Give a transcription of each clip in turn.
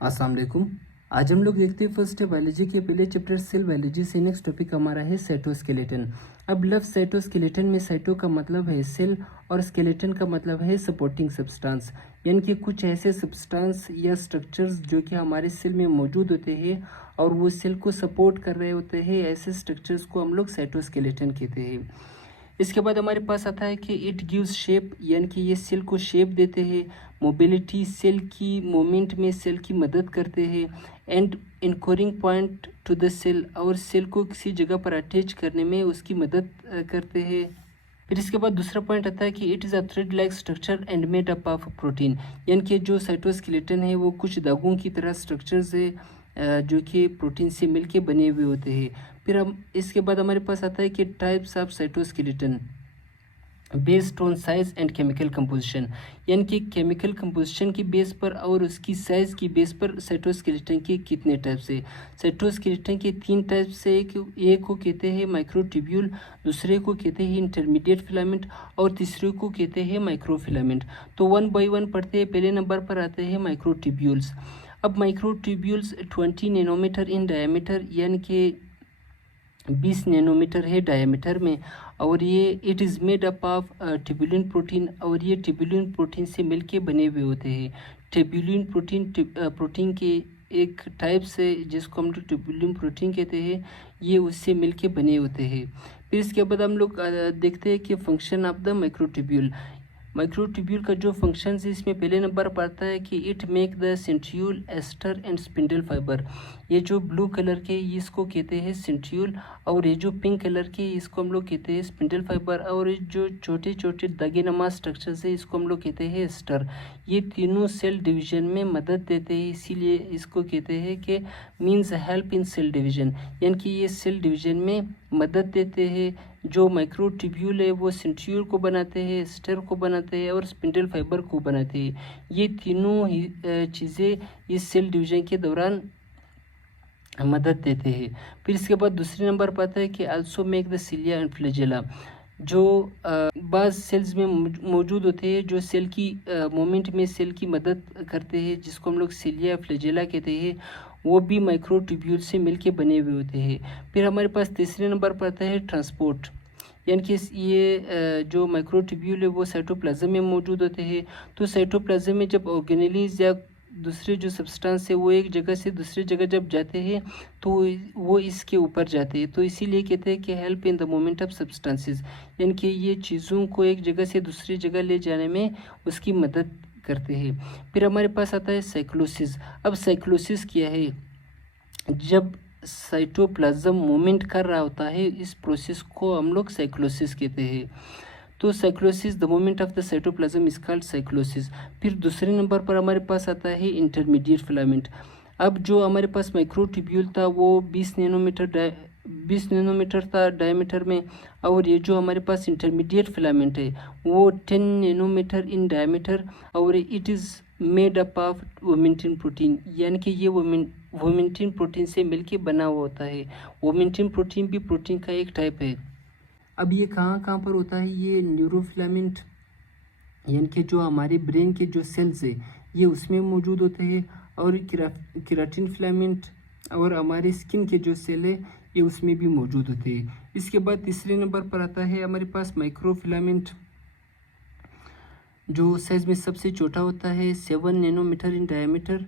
अस्सलाम वालेकुम। आज हम लोग देखते हैं फर्स्ट है बायोलॉजी के पहले चैप्टर सेल बायोलॉजी से। नेक्स्ट टॉपिक हमारा है साइटोस्केलेटन। अब लव साइटोस्केलेटन में साइटो का मतलब है सेल और स्केलेटन का मतलब है सपोर्टिंग सब्सटेंस, यानी कि कुछ ऐसे सब्सटेंस या स्ट्रक्चर्स जो कि हमारे सेल में मौजूद होते हैं और वो सेल को सपोर्ट कर रहे होते हैं, ऐसे स्ट्रक्चर्स को हम लोग साइटोस्केलेटन कहते हैं। इसके बाद हमारे पास आता है कि इट गिव्स शेप, यानी कि ये सेल को शेप देते हैं। मोबिलिटी, सेल की मूवमेंट में सेल की मदद करते हैं। And anchoring point to the cell, और सेल को किसी जगह पर अटैच करने में उसकी मदद करते हैं। फिर इसके बाद दूसरा पॉइंट आता है कि it is a thread like structure and made up of protein, यानी कि जो साइटोस्केलेटन है वो कुछ धागों की तरह स्ट्रक्चर्स है जो कि प्रोटीन से मिलके बने हुए होते हैं। फिर हम इसके बाद हमारे पास आता है कि types of cytoskeleton based on size and chemical composition, यानी कि केमिकल कंपोजिशन की बेस पर और उसकी साइज की बेस पर साइटोस्केलेटन के कितने टाइप्स है। साइटोस्केलेटन के 3 टाइप्स है। एक को कहते हैं माइक्रोट्यूब्यूल, दूसरे को कहते हैं इंटरमीडिएट फिलामेंट और तीसरे को कहते हैं माइक्रोफिलामेंट। तो 1 बाय 1 पढ़ते हैं। पहले नंबर पर आते हैं माइक्रोट्यूब्यूल्स। अब माइक्रोट्यूब्यूल्स 20 नैनोमीटर इन डायमीटर, यानी कि 20 नैनोमीटर है डायमीटर में, और ये it is made up of tubulin protein, और ये ट्यूबुलिन प्रोटीन से मिलके बने हुए होते हैं। ट्यूबुलिन प्रोटीन प्रोटीन के एक टाइप से जिसको हम लोग ट्यूबुलिन प्रोटीन कहते हैं, ये उससे मिलके बने होते हैं। फिर इसके बाद हम लोग देखते हैं कि function of the microtubule. Microtubule का जो फंक्शन है इसमें पहले नंबर पर आता है कि it make the centriole, aster and spindle fibre. ये जो ब्लू कलर के इसको कहते हैं सेंट्रियोल, और ये जो पिंक कलर के इसको हम लोग कहते हैं स्पिंडल फाइबर, और ये जो छोटे छोटे दागेनुमा स्ट्रक्चर्स है इसको हम लोग कहते हैं एस्टर। ये तीनों सेल डिवीजन में मदद देते हैं, इसीलिए इसको कहते हैं कि means help in cell division, यानी कि ये सेल डिवीजन में मदद देते हैं। जो माइक्रोट्यूब्यूल है वो सेंट्रियोल को बनाते हैं, एस्टर को बनाते हैं और स्पिंडल फाइबर को बनाते हैं। ये तीनों ही चीज़ें इस सेल डिवीजन के दौरान मदद देते हैं। फिर इसके बाद दूसरे नंबर पर आता है कि also make the cilia and flagella, जो बाज़ सेल्स में मौजूद होते हैं, जो सेल की मूवमेंट में सेल की मदद करते हैं, जिसको हम लोग सिलिया फ्लैजेला कहते हैं, वो भी माइक्रोट्यूब्यूल से मिलके बने हुए होते हैं। फिर हमारे पास तीसरे नंबर पर आता है ट्रांसपोर्ट, यानी कि ये जो माइक्रोट्यूब्यूल है वो साइटोप्लाज्म में मौजूद होते हैं। तो साइटोप्लाज्म में जब ऑर्गेनेलीज या दूसरे जो सब्सटेंस है वो एक जगह से दूसरी जगह जब जाते हैं तो वो इसके ऊपर जाते हैं, तो इसीलिए कहते हैं कि help in the movement of substances, यानी कि ये चीज़ों को एक जगह से दूसरी जगह ले जाने में उसकी मदद करते हैं। फिर हमारे पास आता है साइक्लोसिस। अब साइक्लोसिस क्या है? जब साइटोप्लाज्म मूवमेंट कर रहा होता है, इस प्रोसेस को हम लोग साइक्लोसिस कहते हैं। तो cyclosis, the movement of the cytoplasm is called cyclosis. फिर दूसरे नंबर पर हमारे पास आता है इंटरमीडिएट फिलामेंट। अब जो हमारे पास माइक्रोट्यूब्यूल था वो 20 नैनोमीटर था डायमीटर में, और ये जो हमारे पास इंटरमीडिएट फिलामेंट है वो 10 नैनोमीटर इन डायमीटर, और it is made up of vimentin protein, यानी कि ये वोमेंटिन प्रोटीन से मिलके बना हुआ होता है। वोमेंटिन प्रोटीन भी प्रोटीन का एक टाइप है। अब ये कहाँ कहाँ पर होता है? ये न्यूरोफिलामेंट, यानी कि जो हमारे ब्रेन के जो सेल्स है ये उसमें मौजूद होते हैं, और केराटिन फिलामेंट और हमारे स्किन के जो सेल है ये उसमें भी मौजूद होते हैं। इसके बाद तीसरे नंबर पर आता है हमारे पास माइक्रोफिलामेंट, जो साइज में सबसे छोटा होता है, 7 nanometre in diameter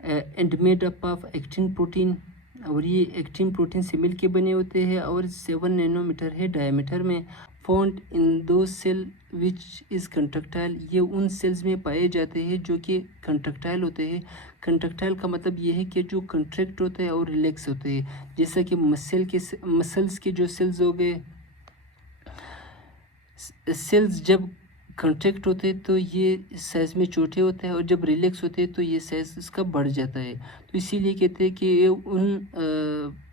and made up of actin protein, और ये एक्टिन प्रोटीन से मिलके बने होते हैं, और 7 नैनोमीटर है डायमीटर में। फाउंड इन दो सेल विच इज़ कंट्रक्टाइल, ये उन सेल्स में पाए जाते हैं जो कि कंट्रक्टाइल होते हैं। कंट्रक्टाइल का मतलब ये है कि जो कंट्रैक्ट होते हैं और रिलैक्स होते हैं, जैसा कि मसल्स के जो सेल्स हो गए, सेल्स जब कंट्रैक्ट होते हैं तो ये साइज में छोटे होते हैं, और जब रिलैक्स होते हैं तो ये साइज इसका बढ़ जाता है। तो इसीलिए कहते हैं कि ये उन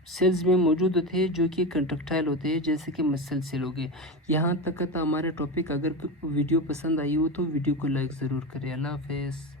सेल्स में मौजूद होते हैं जो कि कंट्रक्टाइल होते हैं, जैसे कि मसल सेल हो गए। यहाँ तक का था हमारा टॉपिक। अगर वीडियो पसंद आई हो तो वीडियो को लाइक ज़रूर करें। अल्लाह हाफ़िज़।